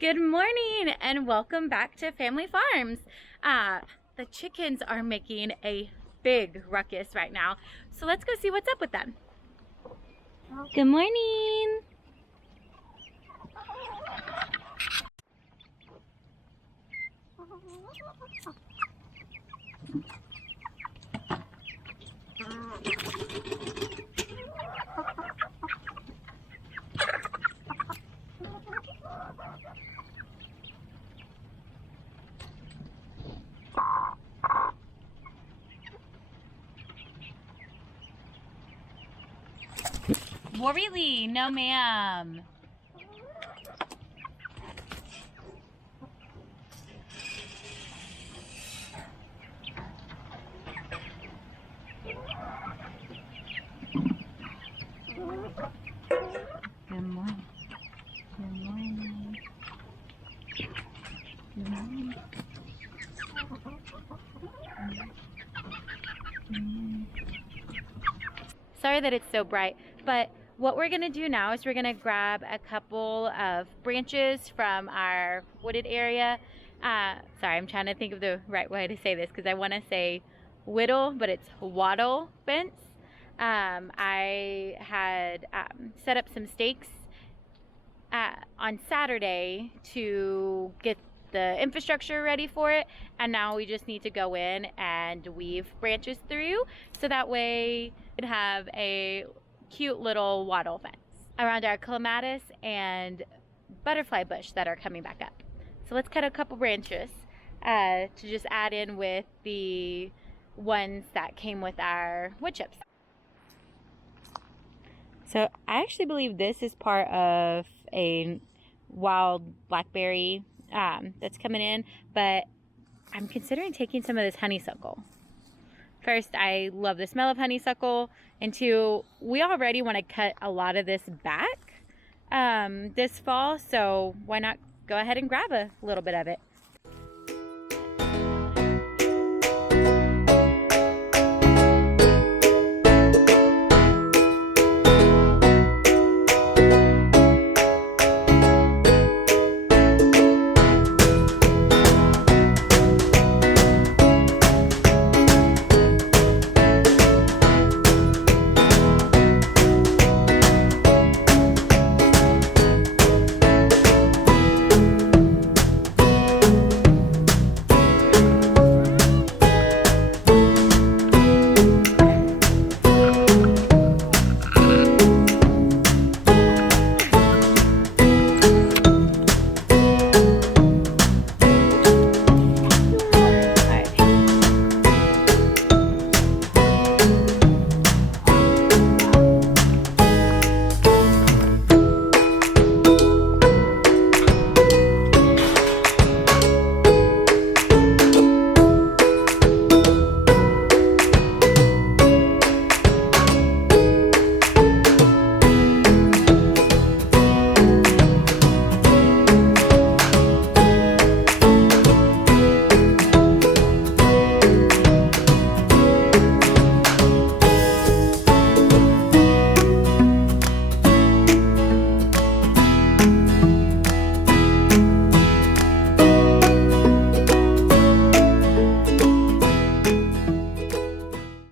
Good morning and welcome back to Family Farms. The chickens are making a big ruckus right now, so let's go see what's up with them. Good morning. Really? No, ma'am. Good morning. Good morning. Good morning. Sorry that it's so bright, but what we're gonna do now is we're gonna grab a couple of branches from our wooded area. Sorry, I'm trying to think of the right way to say this because I want to say whittle, but it's wattle fence. I had set up some stakes on Saturday to get the infrastructure ready for it, and now we just need to go in and weave branches through so that way we can have a cute little wattle fence around our clematis and butterfly bush that are coming back up. So let's cut a couple branches to just add in with the ones that came with our wood chips. So I actually believe this is part of a wild blackberry that's coming in, but I'm considering taking some of this honeysuckle. First, I love the smell of honeysuckle, and two, we already want to cut a lot of this back this fall, so why not go ahead and grab a little bit of it.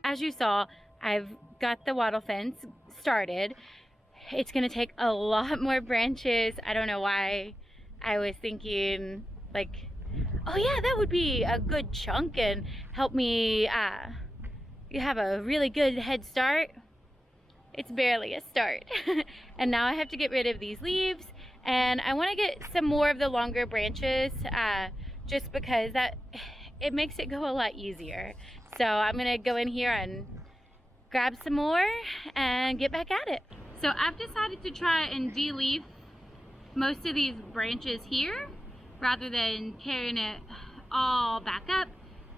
As you saw, I've got the wattle fence started. It's gonna take a lot more branches. I don't know why I was thinking like, oh yeah, that would be a good chunk and help me you have a really good head start. It's barely a start. And now I have to get rid of these leaves, and I want to get some more of the longer branches just because it makes it go a lot easier. So I'm gonna go in here and grab some more and get back at it. So I've decided to try and de-leaf most of these branches here rather than carrying it all back up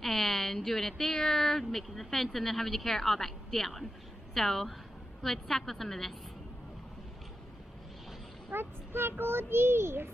and doing it there, making the fence, and then having to carry it all back down. So let's tackle some of this. Let's tackle these.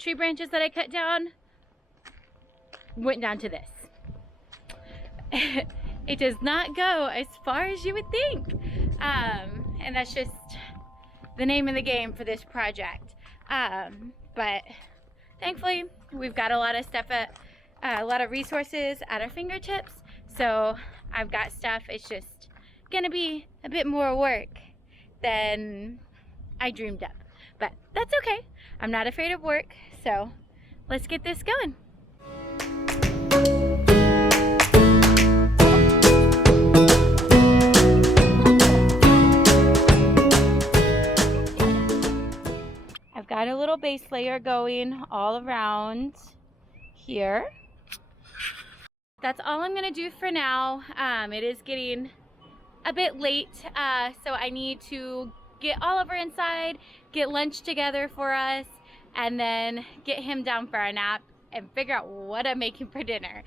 tree branches that I cut down went down to this. It does not go as far as you would think. And that's just the name of the game for this project. But thankfully, we've got a lot of stuff a lot of resources at our fingertips. So I've got stuff. It's just gonna be a bit more work than I dreamed up. But that's okay. I'm not afraid of work. So let's get this going. I've got a little base layer going all around here. That's all I'm gonna do for now. It is getting a bit late, so I need to get Oliver inside, get lunch together for us, and then get him down for a nap and figure out what I'm making for dinner.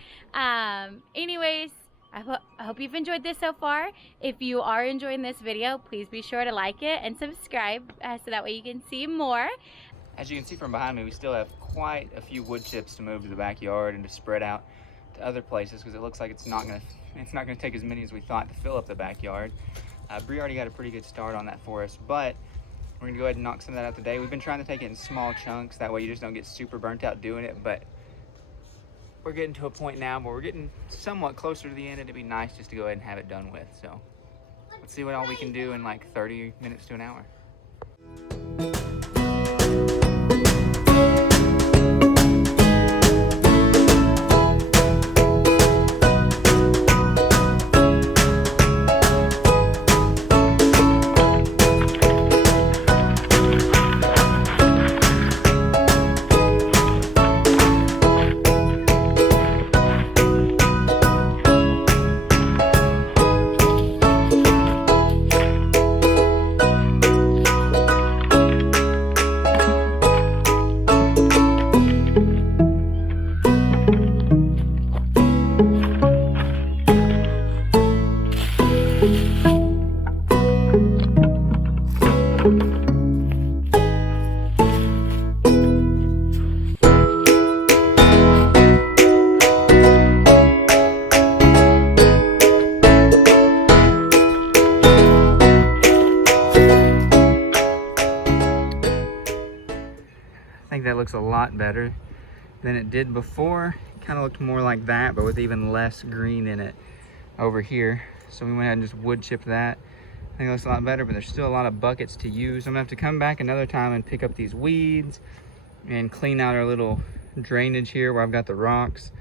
Anyways, I hope you've enjoyed this so far. If you are enjoying this video, please be sure to like it and subscribe so that way you can see more. As you can see from behind me, we still have quite a few wood chips to move to the backyard and to spread out to other places because it looks like it's not gonna take as many as we thought to fill up the backyard. Bree already got a pretty good start on that for us, but we're gonna go ahead and knock some of that out today. We've been trying to take it in small chunks, that way you just don't get super burnt out doing it, but we're getting to a point now where we're getting somewhat closer to the end, and it'd be nice just to go ahead and have it done with. So let's see what all we can do in like 30 minutes to an hour. I think that looks a lot better than it did before. Kind of looked more like that, but with even less green in it over here. So we went ahead and just wood chipped that. I think it looks a lot better, but there's still a lot of buckets to use. I'm gonna have to come back another time and pick up these weeds and clean out our little drainage here where I've got the rocks.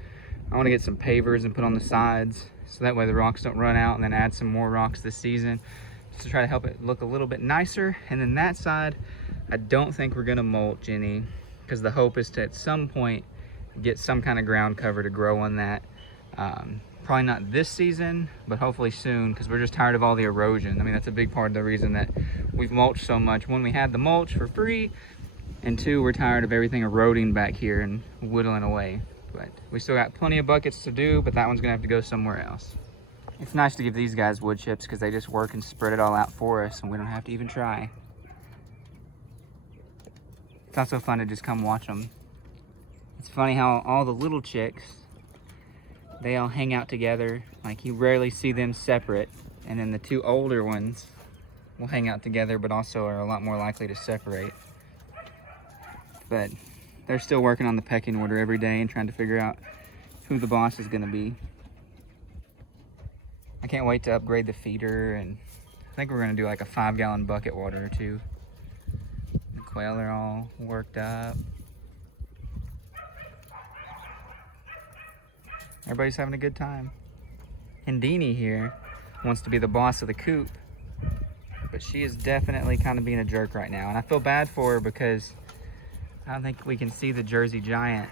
I want to get some pavers and put on the sides so that way the rocks don't run out, and then add some more rocks this season just to try to help it look a little bit nicer. And then that side, I don't think we're gonna mulch any, because the hope is to at some point get some kind of ground cover to grow on that. Probably not this season, but hopefully soon, because we're just tired of all the erosion. I mean, that's a big part of the reason that we've mulched so much. One, we had the mulch for free, and two, we're tired of everything eroding back here and whittling away. But we still got plenty of buckets to do, but that one's gonna have to go somewhere else. It's nice to give these guys wood chips because they just work and spread it all out for us, and we don't have to even try. It's also fun to just come watch them. It's funny how all the little chicks, they all hang out together. Like, you rarely see them separate. And then the two older ones will hang out together, but also are a lot more likely to separate. But they're still working on the pecking order every day and trying to figure out who the boss is gonna be. I can't wait to upgrade the feeder, and I think we're gonna do like a 5-gallon bucket water or two. The quail are all worked up. Everybody's having a good time. And Deanie here wants to be the boss of the coop, but she is definitely kind of being a jerk right now. And I feel bad for her because I don't think we can see the Jersey Giant,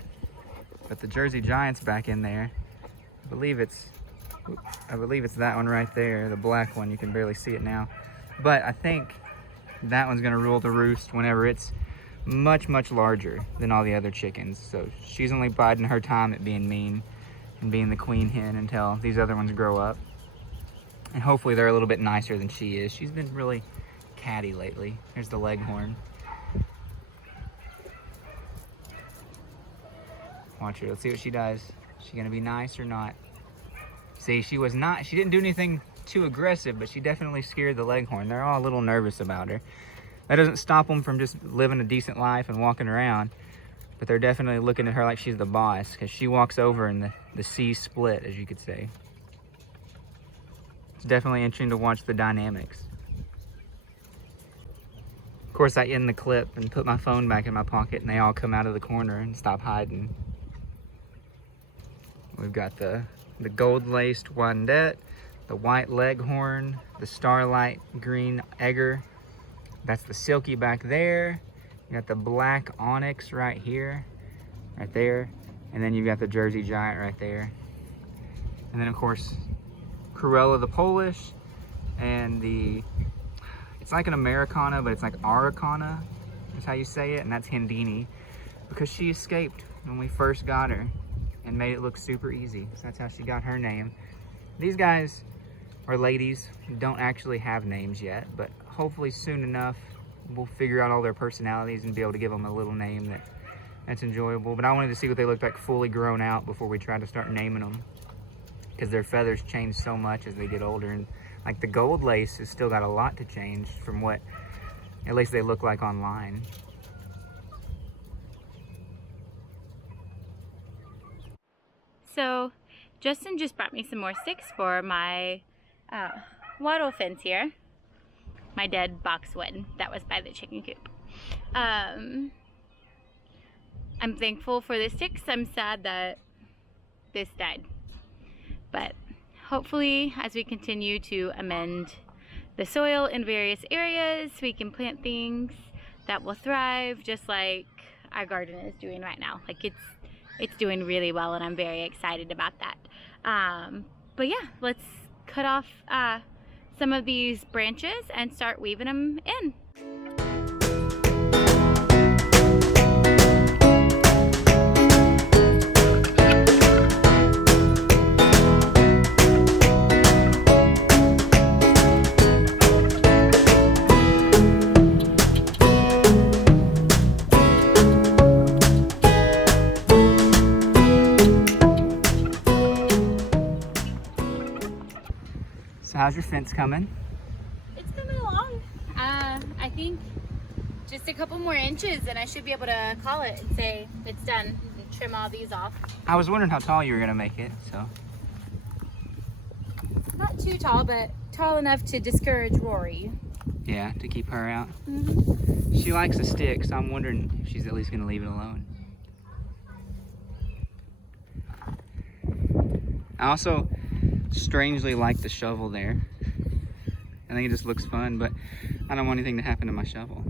but the Jersey Giant's back in there. I believe it's that one right there, the black one. You can barely see it now, but I think that one's gonna rule the roost whenever it's much, much larger than all the other chickens. So she's only biding her time at being mean and being the queen hen until these other ones grow up. And hopefully they're a little bit nicer than she is. She's been really catty lately. There's the leghorn. Watch her. Let's see what she does. Is she gonna be nice or not? See, she didn't do anything too aggressive, but she definitely scared the leghorn. They're all a little nervous about her. That doesn't stop them from just living a decent life and walking around, but they're definitely looking at her like she's the boss, because she walks over and the seas split, as you could say. It's definitely interesting to watch the dynamics. Of course, I end the clip and put my phone back in my pocket, and they all come out of the corner and stop hiding. We've got the gold-laced wyandotte, the white leghorn, the starlight green egger. That's the silky back there. You got the black onyx right here, right there. And then you've got the Jersey giant right there. And then of course, Cruella the Polish, and it's like an Americana, but it's like Araucana, is how you say it, and that's Hindini, because she escaped when we first got her and made it look super easy. So that's how she got her name. These guys, or ladies, don't actually have names yet, but hopefully soon enough we'll figure out all their personalities and be able to give them a little name that's enjoyable. But I wanted to see what they looked like fully grown out before we try to start naming them, because their feathers change so much as they get older, and like the gold lace has still got a lot to change from what at least they look like online. So Justin just brought me some more sticks for my wattle fence here. My dead boxwood that was by the chicken coop. I'm thankful for the sticks. I'm sad that this died. But hopefully, as we continue to amend the soil in various areas, we can plant things that will thrive, just like our garden is doing right now. Like it's doing really well, and I'm very excited about that. But yeah, let's cut off some of these branches and start weaving them in. So how's your fence coming? It's coming along. I think just a couple more inches and I should be able to call it and say it's done and trim all these off. I was wondering how tall you were gonna make it, so. Not too tall, but tall enough to discourage Rory. Yeah, to keep her out. Mm-hmm. She likes a stick, so I'm wondering if she's at least gonna leave it alone. I also strangely like the shovel there. I think it just looks fun, but I don't want anything to happen to my shovel.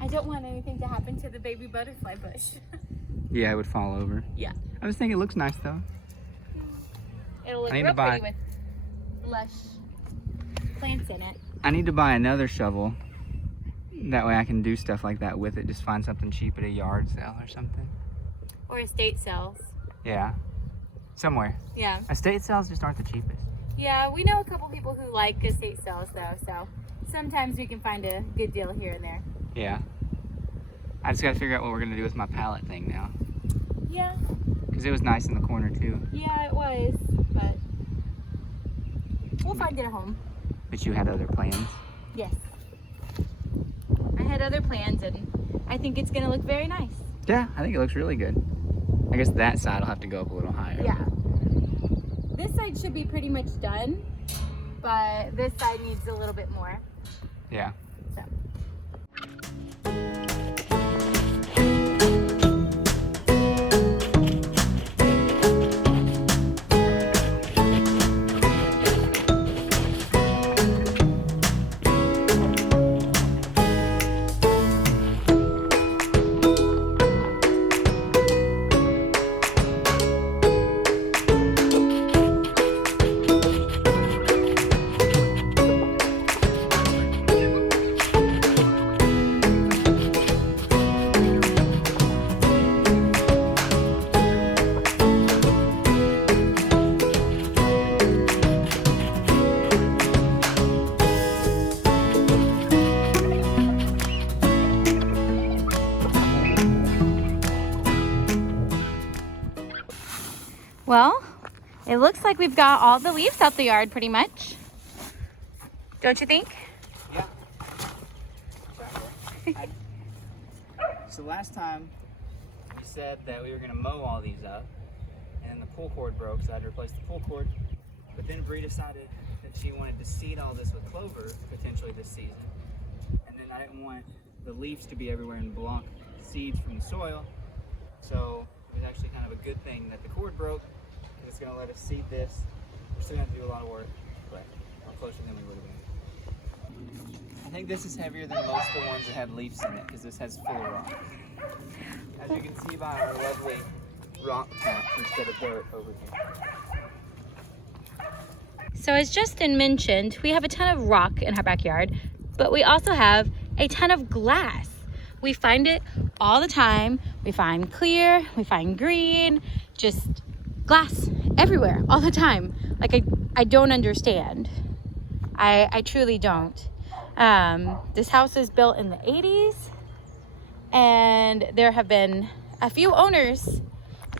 I don't want anything to happen to the baby butterfly bush. Yeah, it would fall over. Yeah. I just think it looks nice though. It'll look I need real to buy- pretty with lush plants in it. I need to buy another shovel. That way I can do stuff like that with it. Just find something cheap at a yard sale or something. Or estate sales. Yeah. Somewhere. Yeah. Estate sales just aren't the cheapest. Yeah, we know a couple people who like estate sales though, so sometimes we can find a good deal here and there. Yeah. I just gotta figure out what we're gonna do with my pallet thing now. Yeah. Because it was nice in the corner too. Yeah, it was, but we'll find it a home. But you had other plans. Yes. I had other plans and I think it's gonna look very nice. Yeah, I think it looks really good. I guess that side will have to go up a little higher. Yeah. This side should be pretty much done, but this side needs a little bit more. Yeah. So. It looks like we've got all the leaves out the yard pretty much. Don't you think? Yeah. So last time we said that we were going to mow all these up, and then the pull cord broke, so I had to replace the pull cord. But then Bree decided that she wanted to seed all this with clover potentially this season, and then I didn't want the leaves to be everywhere and block seeds from the soil. So it was actually kind of a good thing that the cord broke, because it's going to let us seed this. We're still going to have to do a lot of work, but more closer than we would have been. I think this is heavier than most of the ones that had leaves in it, because this has full rock. As you can see by our lovely rock patch instead of dirt over here. So as Justin mentioned, we have a ton of rock in our backyard, but we also have a ton of glass. We find it all the time. We find clear, we find green, just glass everywhere all the time. Like I don't understand. I truly don't. This house is built in the 80s, and there have been a few owners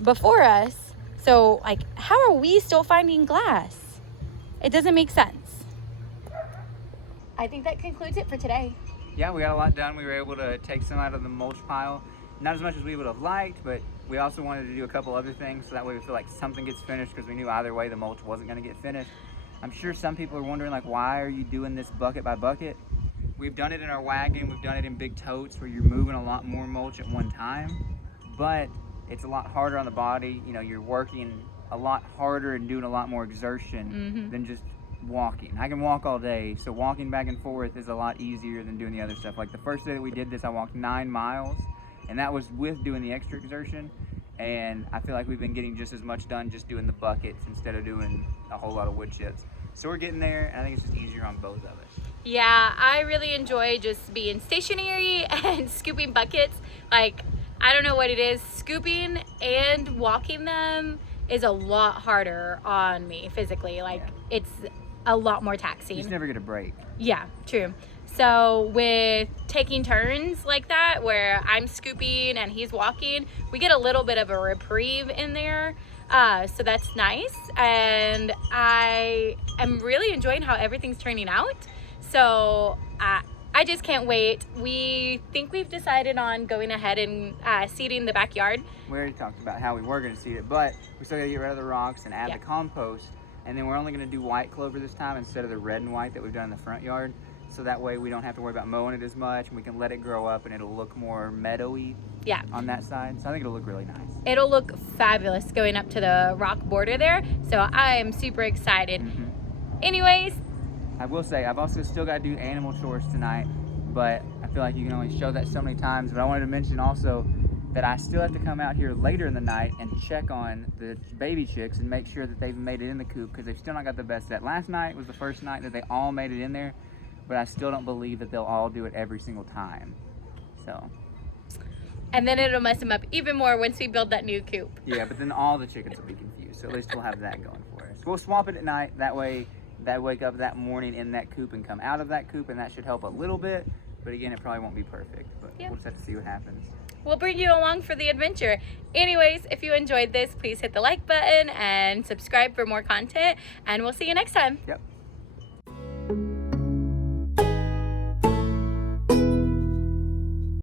before us. So like, how are we still finding glass? It doesn't make sense. I think that concludes it for today. Yeah, we got a lot done. We were able to take some out of the mulch pile. Not as much as we would have liked, but we also wanted to do a couple other things so that way we feel like something gets finished, because we knew either way the mulch wasn't going to get finished. I'm sure some people are wondering, like, why are you doing this bucket by bucket? We've done it in our wagon, we've done it in big totes where you're moving a lot more mulch at one time, but it's a lot harder on the body. You know, you're working a lot harder and doing a lot more exertion than just walking. I can walk all day, so walking back and forth is a lot easier than doing the other stuff. Like the first day that we did this, I walked 9 miles, and that was with doing the extra exertion, and I feel like we've been getting just as much done just doing the buckets instead of doing a whole lot of wood chips. So we're getting there, and I think it's just easier on both of us. Yeah, I really enjoy just being stationary and scooping buckets. Like, I don't know what it is, scooping and walking them is a lot harder on me physically. Like, it's a lot more taxing. You just never get a break. Yeah, true. So with taking turns like that, where I'm scooping and he's walking, we get a little bit of a reprieve in there. So that's nice. And I am really enjoying how everything's turning out. So I just can't wait. We think we've decided on going ahead and seeding the backyard. We already talked about how we were going to seed it, but we still got to get rid of the rocks and add the compost. And then we're only going to do white clover this time instead of the red and white that we've done in the front yard. So that way we don't have to worry about mowing it as much, and we can let it grow up and it'll look more meadowy on that side. So I think it'll look really nice. It'll look fabulous going up to the rock border there. So I am super excited. Anyways, I will say I've also still got to do animal chores tonight, but I feel like you can only show that so many times. But I wanted to mention also that I still have to come out here later in the night and check on the baby chicks and make sure that they've made it in the coop, because they've still not got the best set. Last night was the first night that they all made it in there, but I still don't believe that they'll all do it every single time. So. And then it'll mess them up even more once we build that new coop. Yeah, but then all the chickens will be confused. So at least we'll have that going for us. We'll swap it at night. That way they wake up that morning in that coop and come out of that coop, and that should help a little bit. But again, it probably won't be perfect. But we'll just have to see what happens. We'll bring you along for the adventure. Anyways, if you enjoyed this, please hit the like button and subscribe for more content. And we'll see you next time. Yep.